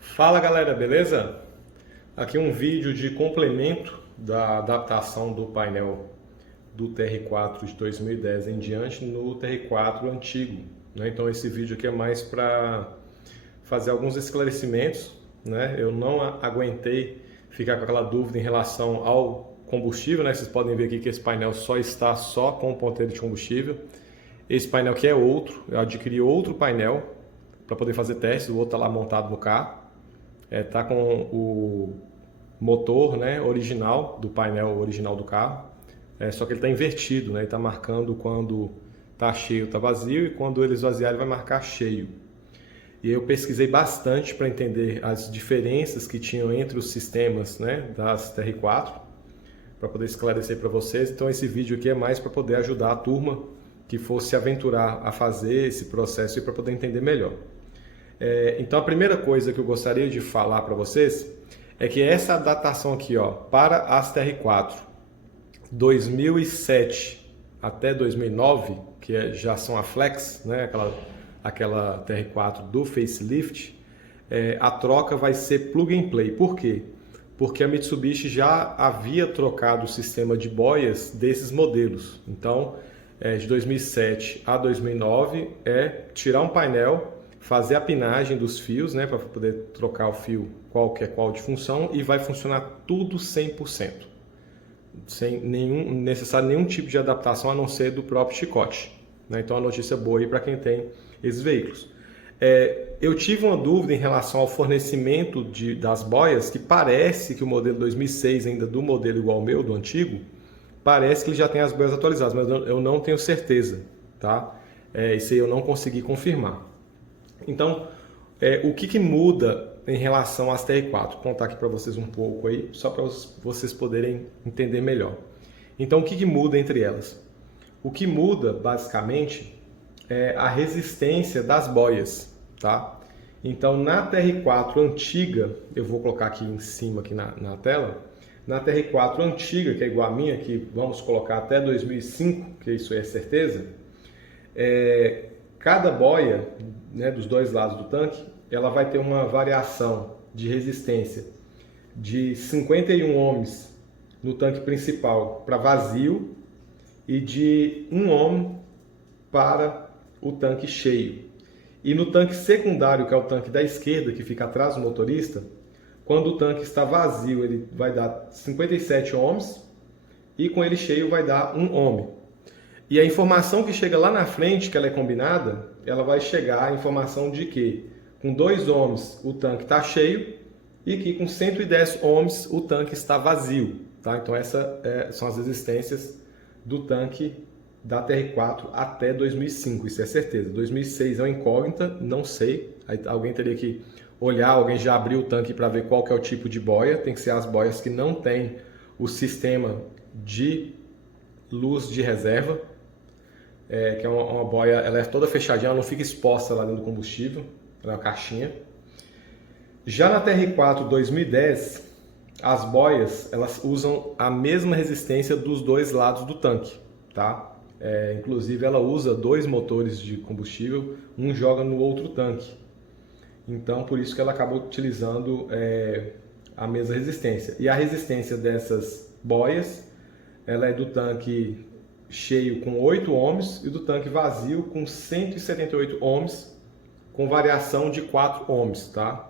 Fala galera, beleza? Aqui um vídeo de complemento da adaptação do painel do TR4 de 2010 em diante no TR4 antigo, né? Então esse vídeo aqui é mais para fazer alguns esclarecimentos, né? Eu não aguentei ficar com aquela dúvida em relação ao combustível, né? Vocês podem ver aqui que esse painel só está com o ponteiro de combustível. Esse painel aqui é outro, eu adquiri outro painel para poder fazer testes, o outro está lá montado no carro. Tá com o motor, né, original do painel original do carro, só que ele está invertido, né? Ele está marcando quando está cheio, está vazio, e quando ele esvaziar ele vai marcar cheio. E eu pesquisei bastante para entender as diferenças que tinham entre os sistemas, né, das TR4, para poder esclarecer para vocês. Então esse vídeo aqui é mais para poder ajudar a turma que fosse se aventurar a fazer esse processo e para poder entender melhor. Então a primeira coisa que eu gostaria de falar para vocês é que essa datação aqui, ó, para as TR4 2007 até 2009, que já são a Flex, né, aquela TR4 do facelift, a troca vai ser plug and play. Por quê? Porque a Mitsubishi já havia trocado o sistema de boias desses modelos. Então, de 2007 a 2009 é tirar um painel, fazer a pinagem dos fios, né, para poder trocar o fio qual de função, e vai funcionar tudo 100%, sem necessário nenhum tipo de adaptação a não ser do próprio chicote, né? Então a notícia boa aí para quem tem esses veículos. Eu tive uma dúvida em relação ao fornecimento das boias, que parece que o modelo 2006, ainda do modelo igual ao meu, do antigo, parece que ele já tem as boias atualizadas, mas eu não tenho certeza, tá? Isso aí eu não consegui confirmar. Então, o que muda em relação às TR4? Vou contar aqui para vocês um pouco aí, só para vocês poderem entender melhor. Então, o que muda entre elas? O que muda, basicamente, é a resistência das boias, tá? Então, na TR4 antiga, eu vou colocar aqui em cima aqui na tela, na TR4 antiga, que é igual a minha, que vamos colocar até 2005, que isso é certeza, cada boia, né, dos dois lados do tanque, ela vai ter uma variação de resistência de 51 ohms no tanque principal para vazio e de 1 ohm para o tanque cheio. E no tanque secundário, que é o tanque da esquerda, que fica atrás do motorista, quando o tanque está vazio, ele vai dar 57 ohms e com ele cheio vai dar 1 ohm. E a informação que chega lá na frente, que ela é combinada, ela vai chegar a informação de que com 2 ohms o tanque está cheio e que com 110 ohms o tanque está vazio, tá? Então essas são as resistências do tanque da TR4 até 2005, isso é certeza. 2006 é uma incógnita, não sei, alguém teria que olhar, alguém já abriu o tanque para ver qual que é o tipo de boia, tem que ser as boias que não tem o sistema de luz de reserva, que é uma boia, ela é toda fechadinha, ela não fica exposta lá dentro do combustível, ela é uma caixinha. Já na TR4 2010, as boias, elas usam a mesma resistência dos dois lados do tanque, tá? Inclusive ela usa 2 motores de combustível, um joga no outro tanque. Então por isso que ela acaba utilizando a mesma resistência. E a resistência dessas boias, ela é do tanque cheio com 8 ohms e do tanque vazio com 178 ohms, com variação de 4 ohms, tá?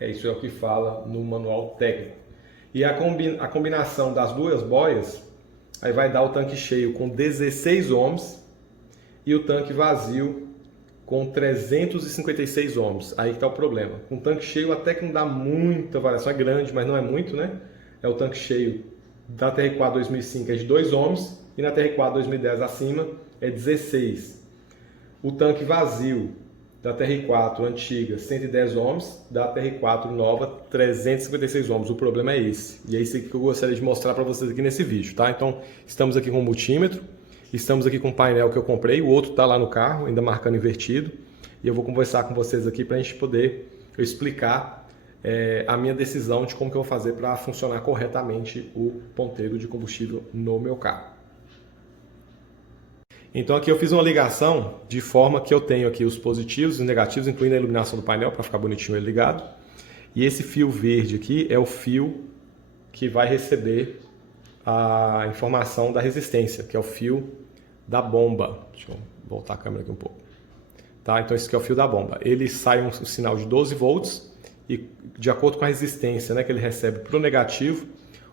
Isso é o que fala no manual técnico. E a combinação das duas boias, aí vai dar o tanque cheio com 16 ohms e o tanque vazio com 356 ohms. Aí que está o problema. Com o tanque cheio até que não dá muita variação, é grande, mas não é muito, né? O tanque cheio da TR4 2005 é de 2 ohms e na TR4 2010 acima é 16. O tanque vazio da TR4 antiga 110 ohms, da TR4 nova 356 ohms. O problema é esse. E é isso que eu gostaria de mostrar para vocês aqui nesse vídeo, tá? Então, estamos aqui com o multímetro, estamos aqui com o painel que eu comprei, o outro está lá no carro, ainda marcando invertido. E eu vou conversar com vocês aqui para a gente poder explicar a minha decisão de como que eu vou fazer para funcionar corretamente o ponteiro de combustível no meu carro. Então aqui eu fiz uma ligação de forma que eu tenho aqui os positivos e os negativos, incluindo a iluminação do painel para ficar bonitinho ele ligado. E esse fio verde aqui é o fio que vai receber a informação da resistência, que é o fio da bomba. Deixa eu voltar a câmera aqui um pouco. Tá? Então esse aqui é o fio da bomba. Ele sai um sinal de 12 volts e de acordo com a resistência, né, que ele recebe para o negativo,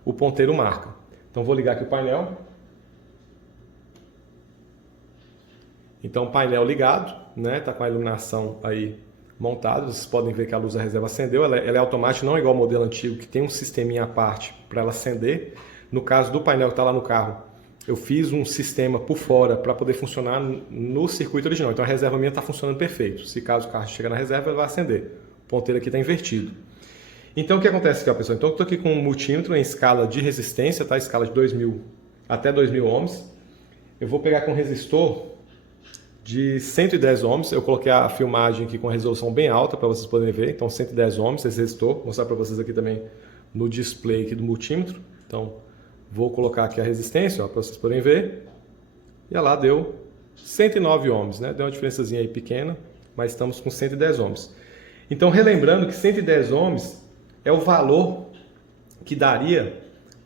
o ponteiro marca. Então vou ligar aqui o painel. Então o painel ligado, né, tá com a iluminação aí montada. Vocês podem ver que a luz da reserva acendeu. Ela é automática, não é igual ao modelo antigo que tem um sisteminha à parte para ela acender. No caso do painel que está lá no carro, eu fiz um sistema por fora para poder funcionar no circuito original. Então a reserva minha está funcionando perfeito. Se caso o carro chegar na reserva, ele vai acender. O ponteiro aqui está invertido. Então o que acontece aqui, ó, pessoal? Então eu estou aqui com um multímetro em escala de resistência, tá? Escala de 2000 até 2000 ohms. Eu vou pegar com um resistor de 110 ohms. Eu coloquei a filmagem aqui com a resolução bem alta para vocês poderem ver. Então 110 ohms esse resistor. Vou mostrar para vocês aqui também no display aqui do multímetro. Então vou colocar aqui a resistência para vocês poderem ver. E lá deu 109 ohms, né? Deu uma diferençazinha aí pequena, mas estamos com 110 ohms. Então, relembrando que 110 ohms é o valor que daria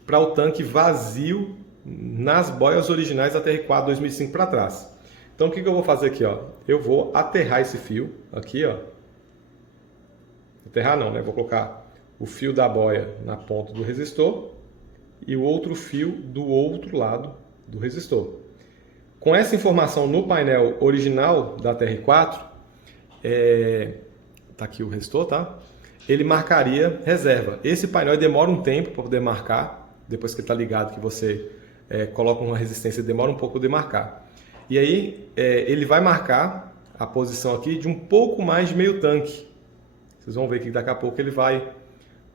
para o tanque vazio nas boias originais da TR4 2005 para trás. Então, o que eu vou fazer aqui? Ó? Eu vou aterrar esse fio aqui. Ó. Aterrar não, né? Vou colocar o fio da boia na ponta do resistor e o outro fio do outro lado do resistor. Com essa informação no painel original da TR4, tá aqui o resistor, tá? Ele marcaria reserva. Esse painel demora um tempo para poder marcar, depois que ele está ligado, que você coloca uma resistência, demora um pouco de marcar. E aí ele vai marcar a posição aqui de um pouco mais de meio tanque. Vocês vão ver que daqui a pouco ele vai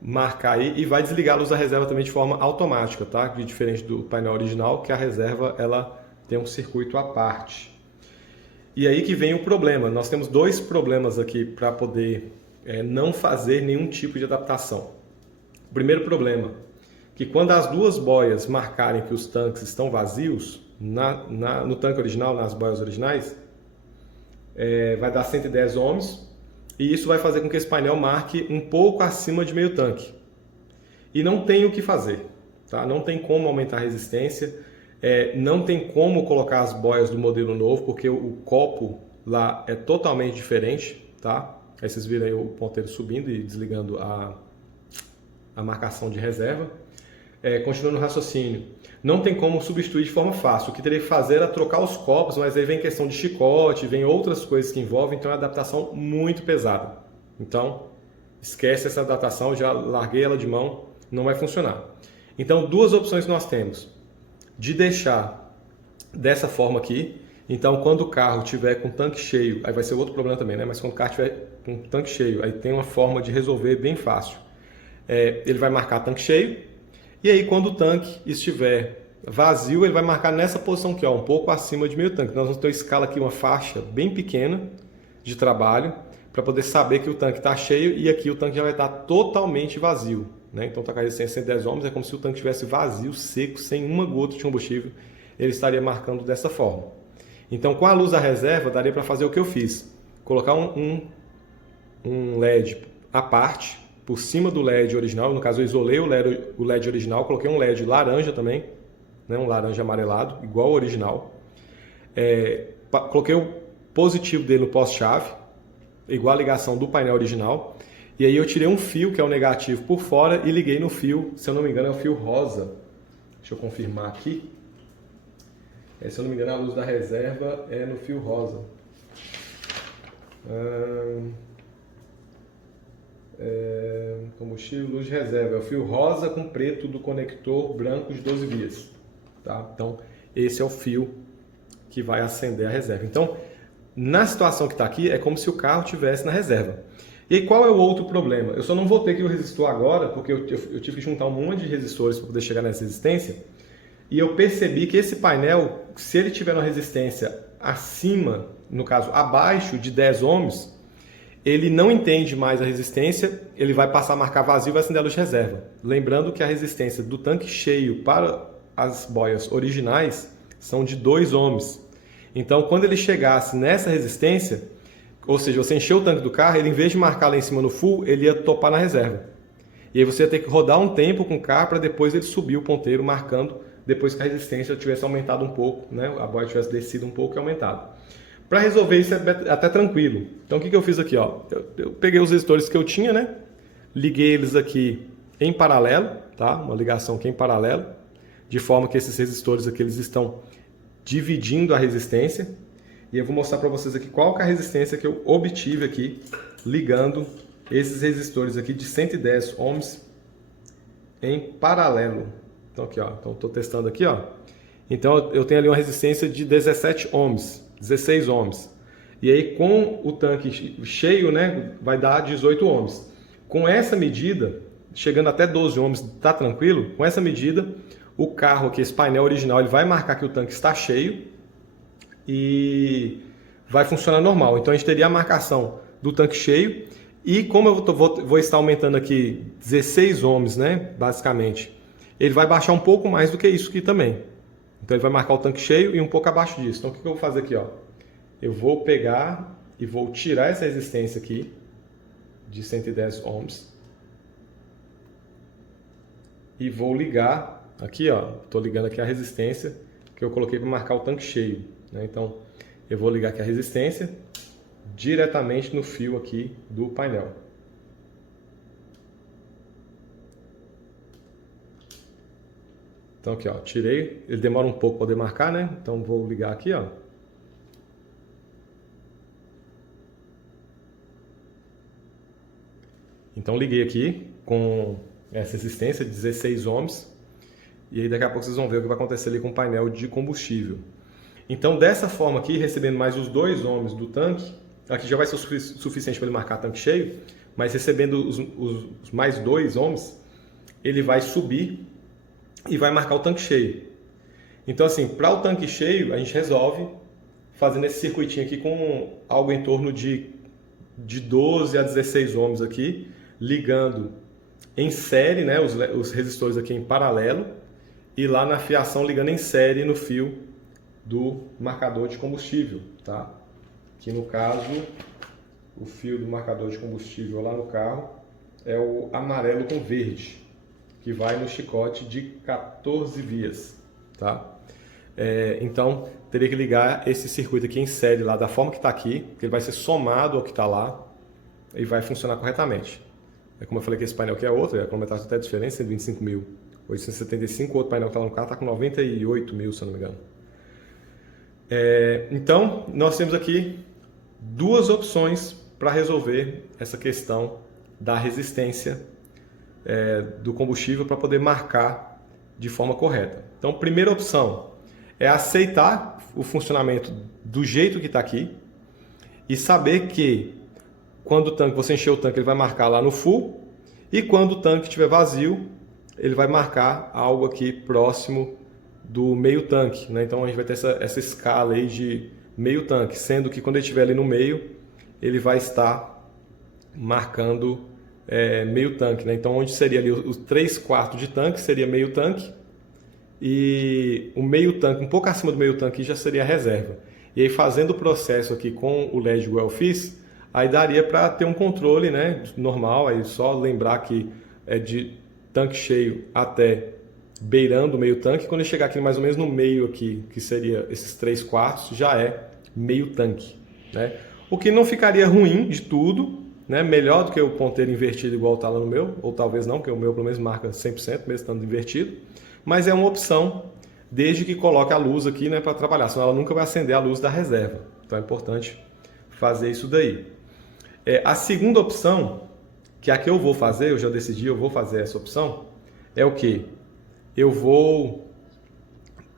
marcar aí e vai desligar a luz da reserva também de forma automática, tá? Diferente do painel original, que a reserva ela tem um circuito à parte. E aí que vem o problema. Nós temos dois problemas aqui para poder não fazer nenhum tipo de adaptação. O primeiro problema, que quando as duas boias marcarem que os tanques estão vazios, no tanque original, nas boias originais, vai dar 110 ohms, e isso vai fazer com que esse painel marque um pouco acima de meio tanque. E não tem o que fazer, tá? Não tem como aumentar a resistência, não tem como colocar as boias do modelo novo, porque o copo lá é totalmente diferente, tá? Aí vocês viram aí o ponteiro subindo e desligando a marcação de reserva. Continuando o raciocínio, não tem como substituir de forma fácil. O que teria que fazer era trocar os copos, mas aí vem questão de chicote, vem outras coisas que envolvem, então é uma adaptação muito pesada. Então, esquece essa adaptação, já larguei ela de mão, não vai funcionar. Então, duas opções nós temos. De deixar dessa forma aqui, então quando o carro tiver com o tanque cheio, aí vai ser outro problema também, né? Mas quando o carro tiver com o tanque cheio, aí tem uma forma de resolver bem fácil. Ele vai marcar tanque cheio, e aí quando o tanque estiver vazio, ele vai marcar nessa posição aqui, ó, um pouco acima de meio tanque. Nós vamos ter uma escala aqui, uma faixa bem pequena de trabalho, para poder saber que o tanque está cheio e aqui o tanque já vai estar totalmente vazio. Né? Então está com a resistência 110 ohms, é como se o tanque estivesse vazio, seco, sem uma gota de combustível, ele estaria marcando dessa forma. Então com a luz da reserva daria para fazer o que eu fiz, colocar um LED à parte, por cima do LED original, no caso eu isolei o LED original, coloquei um LED laranja também, né? Um laranja amarelado, igual ao original, coloquei o positivo dele no poste-chave, igual a ligação do painel original. E aí eu tirei um fio, que é o negativo, por fora e liguei no fio, se eu não me engano é o fio rosa. Deixa eu confirmar aqui. Se eu não me engano a luz da reserva é no fio rosa. Combustível, luz de reserva. É o fio rosa com preto do conector branco de 12 vias. Tá? Então esse é o fio que vai acender a reserva. Então, na situação que está aqui, é como se o carro estivesse na reserva. E aí, qual é o outro problema? Eu só não vou ter aqui o resistor agora, porque eu tive que juntar um monte de resistores para poder chegar nessa resistência. E eu percebi que esse painel, se ele tiver uma resistência acima, no caso, abaixo de 10 ohms, ele não entende mais a resistência, ele vai passar a marcar vazio e vai acender a luz de reserva. Lembrando que a resistência do tanque cheio para as boias originais são de 2 ohms. Então, quando ele chegasse nessa resistência, ou seja, você encheu o tanque do carro, ele em vez de marcar lá em cima no full, ele ia topar na reserva. E aí você ia ter que rodar um tempo com o carro para depois ele subir o ponteiro, marcando depois que a resistência tivesse aumentado um pouco, né? A boia tivesse descido um pouco e aumentado. Para resolver isso é até tranquilo. Então o que eu fiz aqui? Ó? Eu peguei os resistores que eu tinha, né? Liguei eles aqui em paralelo, tá? Uma ligação aqui em paralelo, de forma que esses resistores aqui eles estão dividindo a resistência. E eu vou mostrar para vocês aqui qual que é a resistência que eu obtive aqui ligando esses resistores aqui de 110 ohms em paralelo. Então aqui, ó, então estou testando aqui, ó. Então eu tenho ali uma resistência de 17 ohms, 16 ohms. E aí com o tanque cheio, né, vai dar 18 ohms. Com essa medida, chegando até 12 ohms, tá tranquilo? Com essa medida, o carro aqui, esse painel original, ele vai marcar que o tanque está cheio e vai funcionar normal. Então a gente teria a marcação do tanque cheio e como eu vou estar aumentando aqui 16 ohms, né, basicamente, ele vai baixar um pouco mais do que isso aqui também. Então ele vai marcar o tanque cheio e um pouco abaixo disso. Então o que eu vou fazer aqui? Ó? Eu vou pegar e vou tirar essa resistência aqui de 110 ohms e vou ligar aqui, ó, estou ligando aqui a resistência que eu coloquei para marcar o tanque cheio. Então, eu vou ligar aqui a resistência diretamente no fio aqui do painel. Então aqui, ó, tirei. Ele demora um pouco para poder marcar, né? Então vou ligar aqui, ó. Então liguei aqui com essa resistência de 16 ohms. E aí daqui a pouco vocês vão ver o que vai acontecer ali com o painel de combustível. Então, dessa forma aqui, recebendo mais os 2 ohms do tanque, aqui já vai ser o suficiente para ele marcar tanque cheio, mas recebendo os mais 2 ohms, ele vai subir e vai marcar o tanque cheio. Então, assim, para o tanque cheio, a gente resolve fazendo esse circuitinho aqui com algo em torno de 12 a 16 ohms aqui, ligando em série, né, os resistores aqui em paralelo, e lá na fiação ligando em série no fio do marcador de combustível, tá? Que no caso, o fio do marcador de combustível lá no carro é o amarelo com verde, que vai no chicote de 14 vias, tá? Então, teria que ligar esse circuito aqui em série lá da forma que está aqui, que ele vai ser somado ao que está lá e vai funcionar corretamente. Como eu falei que esse painel aqui é outro, a quilometragem até diferente, 125.875, o outro painel que está lá no carro está com 98 mil, se eu não me engano. Então, nós temos aqui 2 opções para resolver essa questão da resistência do combustível para poder marcar de forma correta. Então, primeira opção é aceitar o funcionamento do jeito que está aqui e saber que quando o tanque, você encher o tanque, ele vai marcar lá no full e quando o tanque estiver vazio, ele vai marcar algo aqui próximo do meio tanque, né? Então a gente vai ter essa escala aí de meio tanque, sendo que quando ele estiver ali no meio, ele vai estar marcando meio tanque, né? Então onde seria ali os 3/4 de tanque seria meio tanque e o meio tanque, um pouco acima do meio tanque já seria a reserva. E aí fazendo o processo aqui com o LED igual eu fiz, aí daria para ter um controle, né, normal, aí só lembrar que é de tanque cheio até beirando o meio tanque, quando ele chegar aqui mais ou menos no meio aqui, que seria esses 3/4, já é meio tanque, né? O que não ficaria ruim de tudo, né? Melhor do que o ponteiro invertido igual está lá no meu, ou talvez não, porque o meu pelo menos marca 100%, mesmo estando invertido, mas é uma opção, desde que coloque a luz aqui, né, para trabalhar, senão ela nunca vai acender a luz da reserva, então é importante fazer isso daí. A segunda opção, que é a que eu vou fazer, eu já decidi, eu vou fazer essa opção, é o que? Eu vou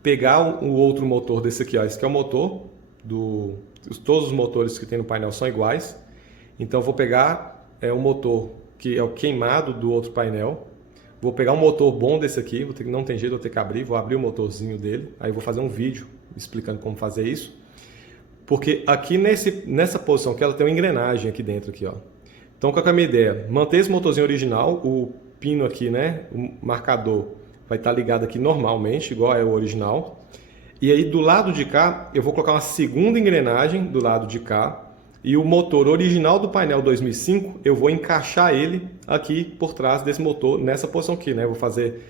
pegar o outro motor desse aqui, ó. Esse aqui é o motor, todos os motores que tem no painel são iguais. Então eu vou pegar o motor que é o queimado do outro painel. Vou pegar um motor bom desse aqui, não tem jeito, vou ter que abrir, vou abrir o motorzinho dele. Aí eu vou fazer um vídeo explicando como fazer isso. Porque aqui nessa posição aqui, ela tem uma engrenagem aqui dentro, aqui, ó. Então, qual que é a minha ideia? Manter esse motorzinho original, o pino aqui, né, o marcador vai estar ligado aqui normalmente, igual é o original. E aí, do lado de cá, eu vou colocar uma segunda engrenagem do lado de cá. E o motor original do painel 2005, eu vou encaixar ele aqui por trás desse motor, nessa posição aqui, né? Vou fazer,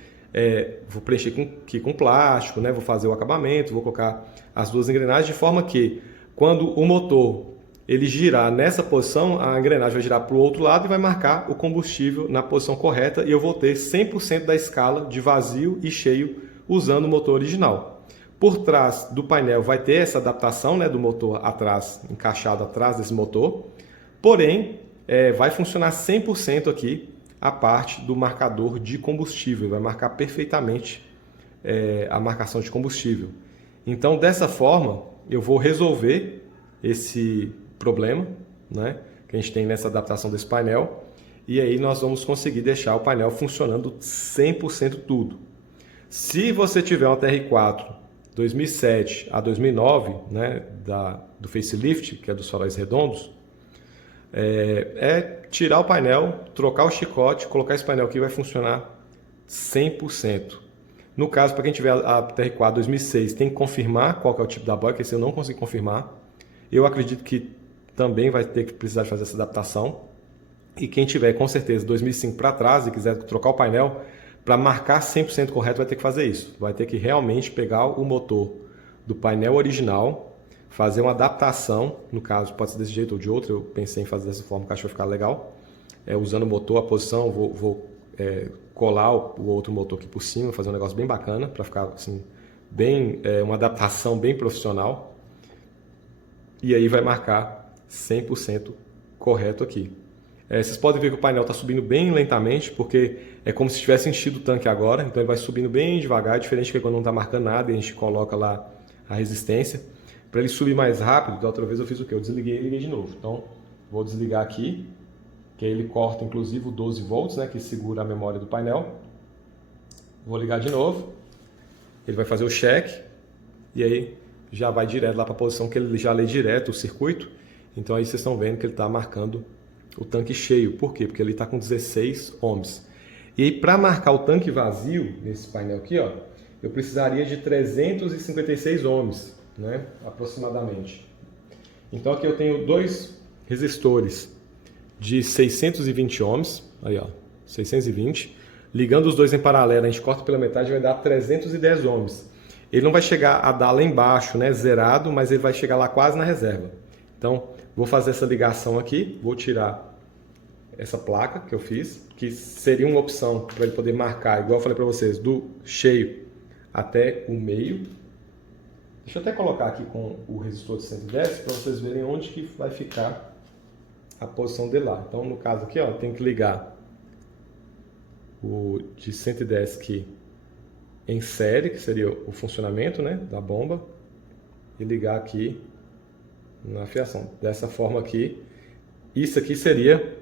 vou preencher aqui com plástico, né? Vou fazer o acabamento, vou colocar as duas engrenagens de forma que, quando o motor ele girar nessa posição, a engrenagem vai girar para o outro lado e vai marcar o combustível na posição correta e eu vou ter 100% da escala de vazio e cheio usando o motor original. Por trás do painel vai ter essa adaptação, né, do motor atrás, encaixado atrás desse motor, porém vai funcionar 100% aqui a parte do marcador de combustível, vai marcar perfeitamente a marcação de combustível. Então, dessa forma, eu vou resolver esse problema, né, que a gente tem nessa adaptação desse painel, e aí nós vamos conseguir deixar o painel funcionando 100% tudo. Se você tiver uma TR4 2007 a 2009, né, do facelift, que é dos faróis redondos, tirar o painel, trocar o chicote, colocar esse painel aqui, vai funcionar 100%. No caso, para quem tiver a TR4 2006, tem que confirmar qual que é o tipo da boia, que esse eu não consegui confirmar. Eu acredito que também vai ter que precisar fazer essa adaptação. E quem tiver, com certeza, 2005 para trás e quiser trocar o painel, para marcar 100% correto, vai ter que fazer isso. Vai ter que realmente pegar o motor do painel original, fazer uma adaptação, no caso pode ser desse jeito ou de outro, eu pensei em fazer dessa forma, que acho que vai ficar legal. Usando o motor, a posição, vou colar o outro motor aqui por cima, fazer um negócio bem bacana, para ficar assim, bem, uma adaptação bem profissional. E aí vai marcar 100% correto aqui. Vocês podem ver que o painel está subindo bem lentamente, porque é como se tivesse enchido o tanque agora, então ele vai subindo bem devagar, diferente que quando não está marcando nada e a gente coloca lá a resistência. Para ele subir mais rápido, da outra vez eu fiz o quê? Eu desliguei e liguei de novo. Então, vou desligar aqui, que aí ele corta inclusive o 12 volts, né, que segura a memória do painel. Vou ligar de novo, ele vai fazer o check, e aí já vai direto lá para a posição que ele já lê direto o circuito. Então aí vocês estão vendo que ele está marcando o tanque cheio. Por quê? Porque ele está com 16 ohms. E aí, para marcar o tanque vazio, nesse painel aqui, ó, eu precisaria de 356 ohms, né, aproximadamente. Então aqui eu tenho dois resistores de 620 ohms, aí ó, 620. Ligando os dois em paralelo, a gente corta pela metade, vai dar 310 ohms. Ele não vai chegar a dar lá embaixo, né, zerado, mas ele vai chegar lá quase na reserva. Então, vou fazer essa ligação aqui, vou tirar essa placa que eu fiz, que seria uma opção para ele poder marcar, igual eu falei para vocês, do cheio até o meio. Deixa eu até colocar aqui com o resistor de 110 para vocês verem onde que vai ficar a posição dele lá. Então, no caso aqui, ó, tem que ligar o de 110 aqui em série, que seria o funcionamento, né, da bomba, e ligar aqui na fiação. Dessa forma aqui, isso aqui seria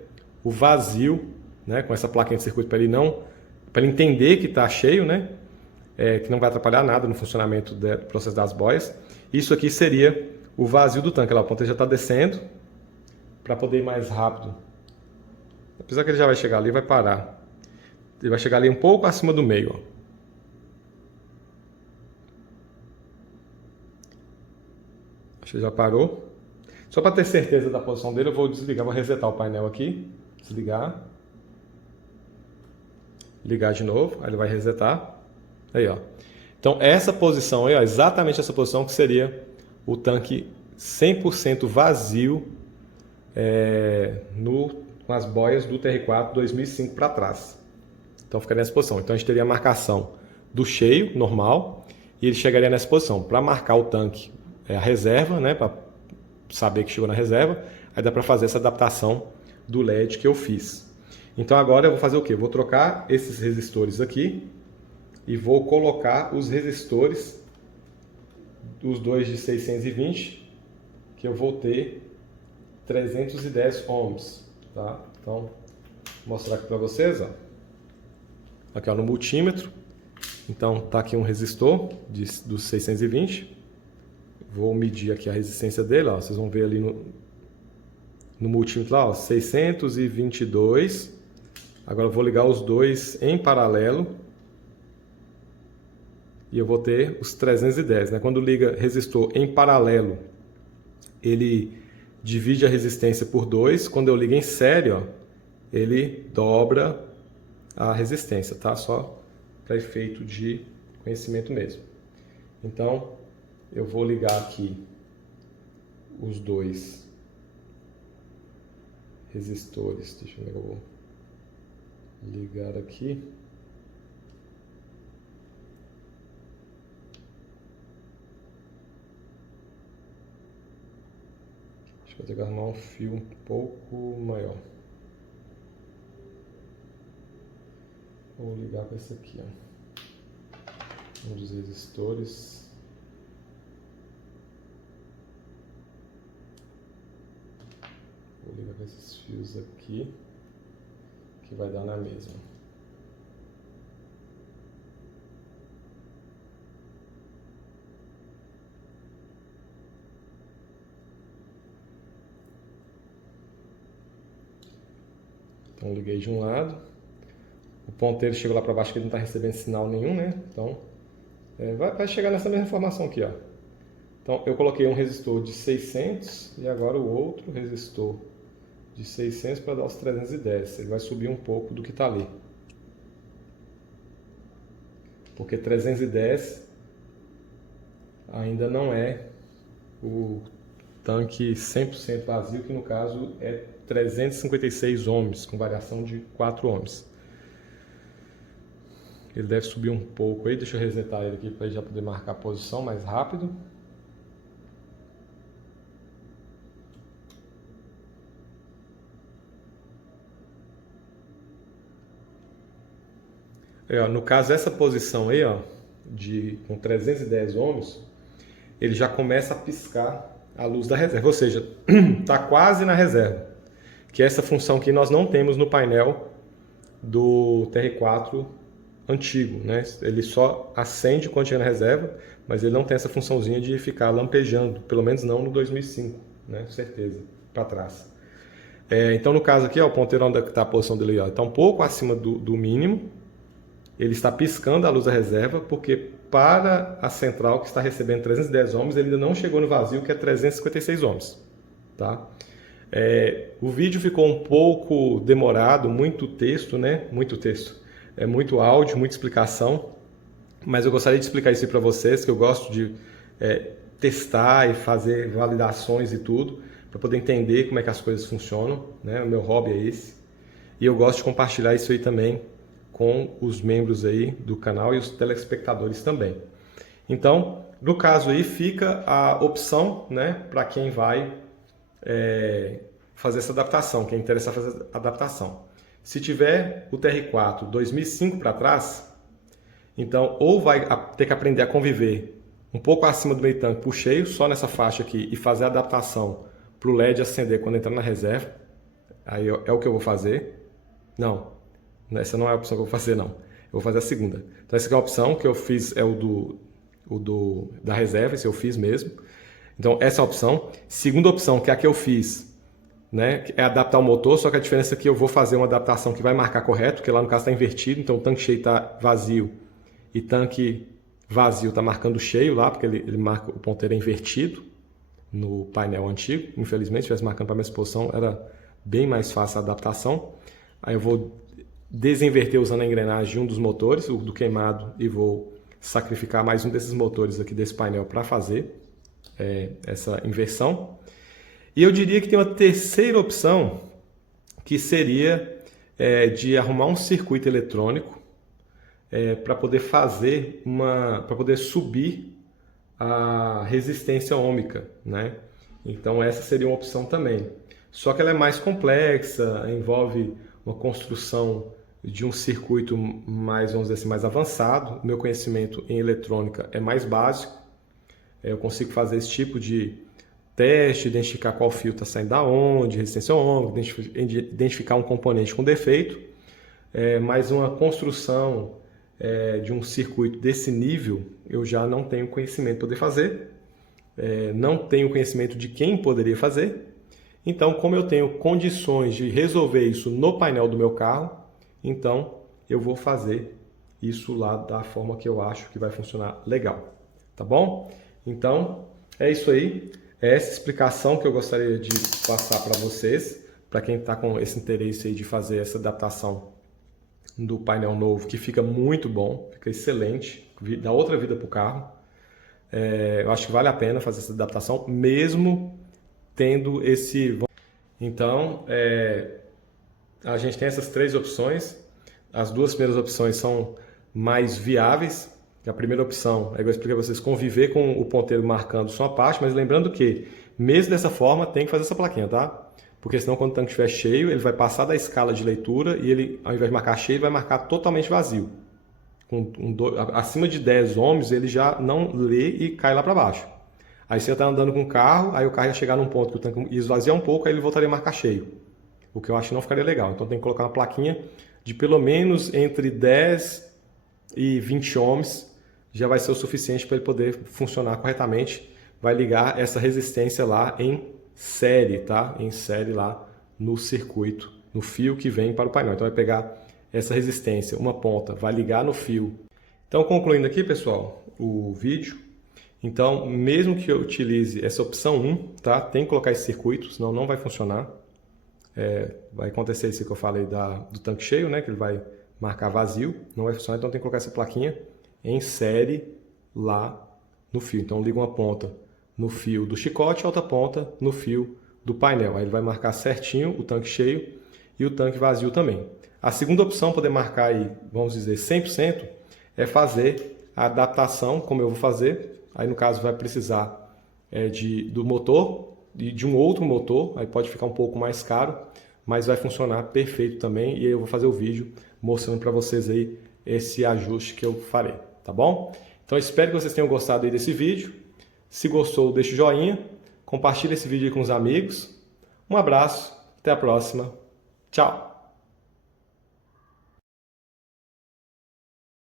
o vazio, né, com essa plaquinha de circuito para ele entender que está cheio, né, que não vai atrapalhar nada no funcionamento do processo das boias. Isso aqui seria o vazio do tanque. Lá, o ponto já está descendo para poder ir mais rápido. Apesar que ele já vai chegar ali, vai parar. Ele vai chegar ali um pouco acima do meio, ó. Acho que já parou. Só para ter certeza da posição dele, eu vou desligar, vou resetar o painel aqui. Desligar. Ligar de novo, aí ele vai resetar. Aí, ó. Então, essa posição aí, ó, exatamente essa posição que seria o tanque 100% vazio com as boias do TR4 2005 para trás. Então, ficaria nessa posição. Então, a gente teria a marcação do cheio, normal, e ele chegaria nessa posição. Para marcar o tanque, a reserva, né, para saber que chegou na reserva, aí dá para fazer essa adaptação do LED que eu fiz. Então agora eu vou fazer o quê? Vou trocar esses resistores aqui e vou colocar os resistores, os dois de 620, que eu vou ter 310 ohms, tá? Então, vou mostrar aqui para vocês, ó. Aqui, ó, no multímetro. Então tá aqui um resistor dos 620. Vou medir aqui a resistência dele, ó. Vocês vão ver ali no multímetro lá, ó, 622. Agora eu vou ligar os dois em paralelo. E eu vou ter os 310, né? Quando liga resistor em paralelo, ele divide a resistência por 2. Quando eu ligo em série, ó, ele dobra a resistência, tá? Só para efeito de conhecimento mesmo. Então, eu vou ligar aqui os dois resistores. Deixa eu ver, eu vou ligar aqui. Acho que vou ter que arrumar um fio um pouco maior. Vou ligar com esse aqui, ó. Um dos resistores. Vou ligar com esses fios aqui, que vai dar na mesma. Então liguei de um lado. O ponteiro chegou lá para baixo que ele não está recebendo sinal nenhum, né? Então vai chegar nessa mesma informação aqui, ó. Então eu coloquei um resistor de 600 e agora o outro resistor de 600 para dar os 310. Ele vai subir um pouco do que está ali. Porque 310 ainda não é o tanque 100% vazio, que no caso é 356 ohms, com variação de 4 ohms. Ele deve subir um pouco aí, deixa eu resetar ele aqui para já poder marcar a posição mais rápido. No caso, essa posição aí, ó, com 310 ohms, ele já começa a piscar a luz da reserva, ou seja, está quase na reserva, que é essa função que nós não temos no painel do TR4 antigo, né? Ele só acende quando chega na reserva, mas ele não tem essa funçãozinha de ficar lampejando, pelo menos não no 2005, né? Com certeza, para trás. Então, no caso aqui, ó, o ponteiro onde está a posição dele está um pouco acima do mínimo. Ele está piscando a luz da reserva, porque para a central que está recebendo 310 ohms, ele ainda não chegou no vazio, que é 356 ohms. Tá? O vídeo ficou um pouco demorado, muito texto, né? Muito texto. Muito áudio, muita explicação. Mas eu gostaria de explicar isso para vocês, que eu gosto de testar e fazer validações e tudo, para poder entender como é que as coisas funcionam, né? O meu hobby é esse. E eu gosto de compartilhar isso aí também com os membros aí do canal e os telespectadores também. Então, no caso aí fica a opção, né, para quem vai fazer essa adaptação, quem interessa fazer a adaptação. Se tiver o TR4 2005 para trás, então ou vai ter que aprender a conviver um pouco acima do meio tanque por cheio, só nessa faixa aqui, e fazer a adaptação para o LED acender quando entrar na reserva. Aí é o que eu vou fazer. Não. Essa não é a opção que eu vou fazer, não. Eu vou fazer a segunda. Então, essa aqui é a opção que eu fiz, é da reserva, esse eu fiz mesmo. Então, essa é a opção. Segunda opção, que é a que eu fiz, né, é adaptar o motor, só que a diferença é que eu vou fazer uma adaptação que vai marcar correto, porque lá no caso está invertido, então o tanque cheio está vazio e tanque vazio está marcando cheio lá, porque ele marca, o ponteiro é invertido no painel antigo. Infelizmente, se tivesse marcando para a mesma posição, era bem mais fácil a adaptação. Aí eu vou desinverter usando a engrenagem de um dos motores, o do queimado, e vou sacrificar mais um desses motores aqui desse painel para fazer essa inversão. E eu diria que tem uma terceira opção, que seria de arrumar um circuito eletrônico para poder para poder subir a resistência ohmica, né? Então essa seria uma opção também. Só que ela é mais complexa, envolve uma construção de um circuito mais, vamos dizer assim, mais avançado. O meu conhecimento em eletrônica é mais básico. Eu consigo fazer esse tipo de teste, identificar qual fio está saindo da onde, resistência ohmica, identificar um componente com defeito. Mas uma construção de um circuito desse nível, eu já não tenho conhecimento para poder fazer. não tenho conhecimento de quem poderia fazer. Então, como eu tenho condições de resolver isso no painel do meu carro, então eu vou fazer isso lá da forma que eu acho que vai funcionar legal, tá bom? Então, é isso aí. É essa explicação que eu gostaria de passar para vocês, para quem está com esse interesse aí de fazer essa adaptação do painel novo, que fica muito bom, fica excelente, dá outra vida para o carro. Eu acho que vale a pena fazer essa adaptação, mesmo tendo esse... Então, a gente tem essas 3 opções. As 2 primeiras opções são mais viáveis. A primeira opção, eu expliquei para vocês, conviver com o ponteiro marcando só a parte, mas lembrando que, mesmo dessa forma, tem que fazer essa plaquinha, tá? Porque senão, quando o tanque estiver cheio, ele vai passar da escala de leitura e ele, ao invés de marcar cheio, vai marcar totalmente vazio. Acima de 10 ohms, ele já não lê e cai lá para baixo. Aí você está andando com o carro, aí o carro ia chegar num ponto que o tanque ia esvaziar um pouco, aí ele voltaria a marcar cheio. O que eu acho que não ficaria legal. Então tem que colocar uma plaquinha de pelo menos entre 10 e 20 ohms, já vai ser o suficiente para ele poder funcionar corretamente. Vai ligar essa resistência lá em série, tá? Em série lá no circuito, no fio que vem para o painel. Então vai pegar essa resistência, uma ponta, vai ligar no fio. Então, concluindo aqui, pessoal, o vídeo. Então, mesmo que eu utilize essa opção 1, tá? Tem que colocar esse circuito, senão não vai funcionar. Vai acontecer isso que eu falei do tanque cheio, né? Que ele vai marcar vazio, não vai funcionar, então tem que colocar essa plaquinha em série lá no fio. Então liga uma ponta no fio do chicote e outra ponta no fio do painel. Aí ele vai marcar certinho o tanque cheio e o tanque vazio também. A segunda opção, poder marcar aí, vamos dizer, 100%, é fazer a adaptação, como eu vou fazer. Aí no caso vai precisar do motor e de um outro motor, aí pode ficar um pouco mais caro, mas vai funcionar perfeito também. E aí eu vou fazer o vídeo mostrando para vocês aí esse ajuste que eu farei, tá bom? Então espero que vocês tenham gostado aí desse vídeo. Se gostou, deixa o joinha, compartilha esse vídeo aí com os amigos. Um abraço, até a próxima, tchau!